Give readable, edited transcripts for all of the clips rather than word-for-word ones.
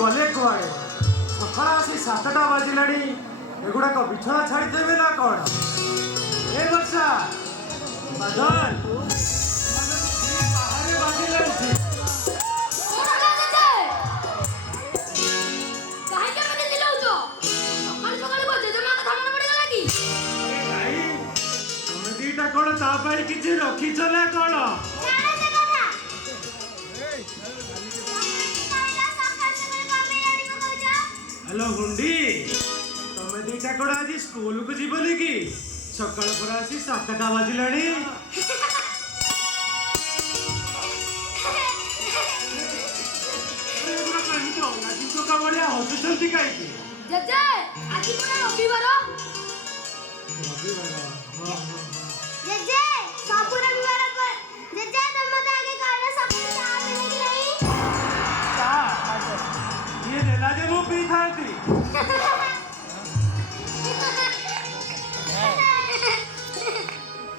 गले कुआड़े सकाळ आसी 7टा बाजिलाणी एगुड़ाक बिछड़ा छाड़देवे ना कौन ए वर्षा बादल बाहर बाजिलाणी कौन तापाई किछि रखिछ ना कौन हेलो गुंडी तमे दीटा कौन आज स्कूल को जीवनी कि सकाळ पर आसी 7टा बाजिलाणी हसुचंती काईकि जजे आज पुरा रविवार जजे सब रविवार पर जजे तुम मत आगे काला सब चाय पीने की नहीं ये नेला जे मु पी थांती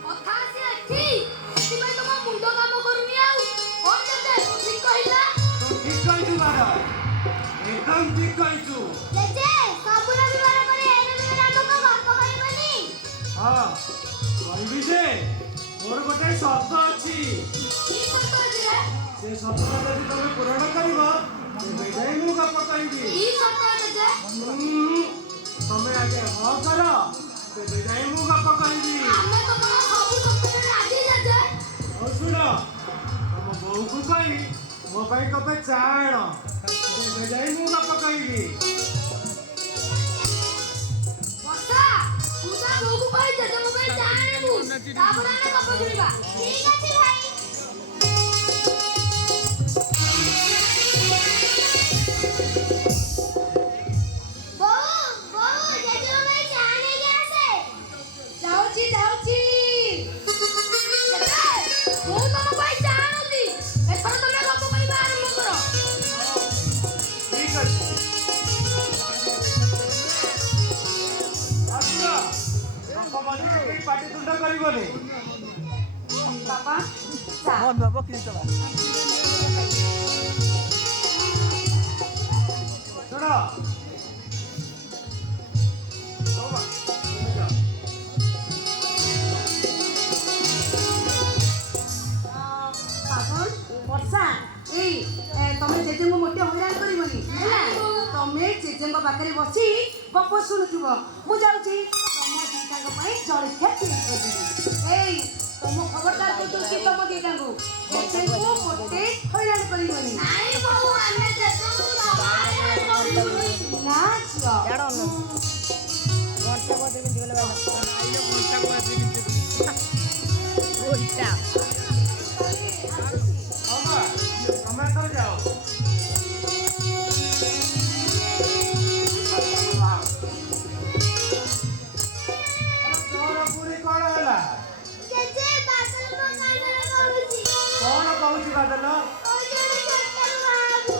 कथा से अच्छी इति में तुम मुंडो काम करूनी आउ और जजे ठीक कहिला तो ठीक कहिछु बाबा एकदम ठीक कहिछु जजे सब रविवार पर ए रविवार हमको गप कहबनी हां कहबी जे मोर गोटे शब्द अछि की शब्द अछि रे से शब्द यदि तमे पूर्ण करिवो तेबे जाई मु गप कहबी की शब्द जजे तमे आगे ह करो तेबे जाई मु गप कहबी हमें तो बड़ा सब शब्द रे आजी जजे ओ सुनो तम बहू को कहि मो भाई कपे चाण तेबे जाई मु गप कहबी बसा पूजा लोगु भाई जजे मो भाई जाने मु तापर आने कप जुड़ीबा ठीक अछि भाई पार्टी तुंडा करिवले पापा मन बाबा कि चला सुनो पागल वर्षा ए तमे जेजे को मोटे हैरान करिवनी तमे जेजे को पाखरे बसी गप सुनुथिबो मु जाउची तम दीटाक पई जळखिया तीन करदिबी ए तम खबरदार करतो तम दीटाक जेजे को मोटे हैरान करिवनी नाई बहु हमें जेजे को हैरान करिवनी ना छियो एडो न घंटा बजे बिंदी गले बाबा आइलो घंटा को आदमी बिंदी ओइटा अम्मा समय तर जाओ तोर पूरी कोन होला जेजे बादल को कानरे कहूची कोन कहूची बादल ओ जेने छोटा बाबू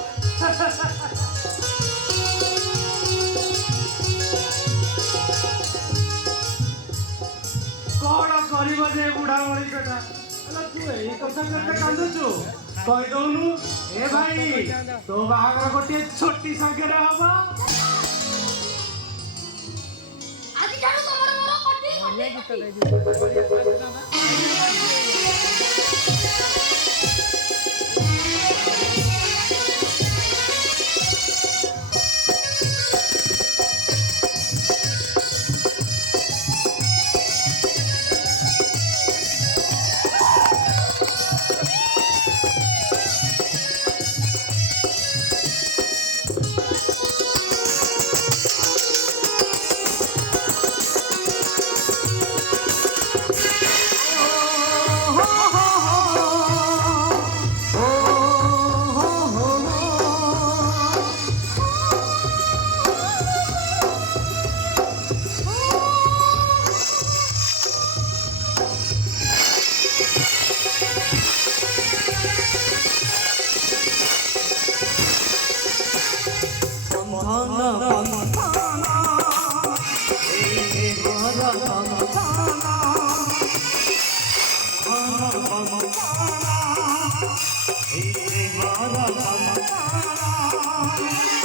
कोन करिवो जे बुढ़ा मଣିषटा अला तू एई कथा करते कांदुचु कहि दउनु ए भाई तो बाहागर गोटे छोटी संख्या हबा आज ठारू तमर मोर कटी ये गीत दे Hey,